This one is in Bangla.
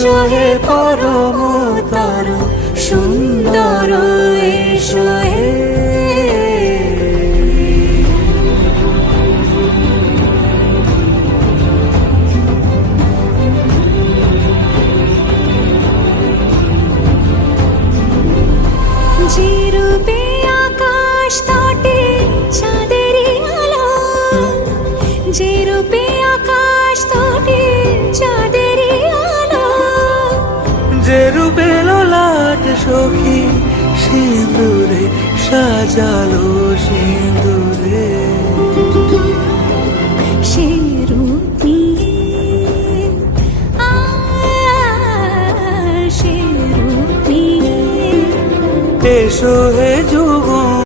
এসো হে পরমতর সুন্দর এসো হে। যে রূপে আকাশ তটে চাঁদেরই আলো, যে রূপে আকাশ তটে চাঁদেরই আলো, যে রূপে ললাট সখী সিঁদুরে সাজালো সিঁদুরে, সে রূপ নিয়ে সে রূপ নিয়ে এসো হে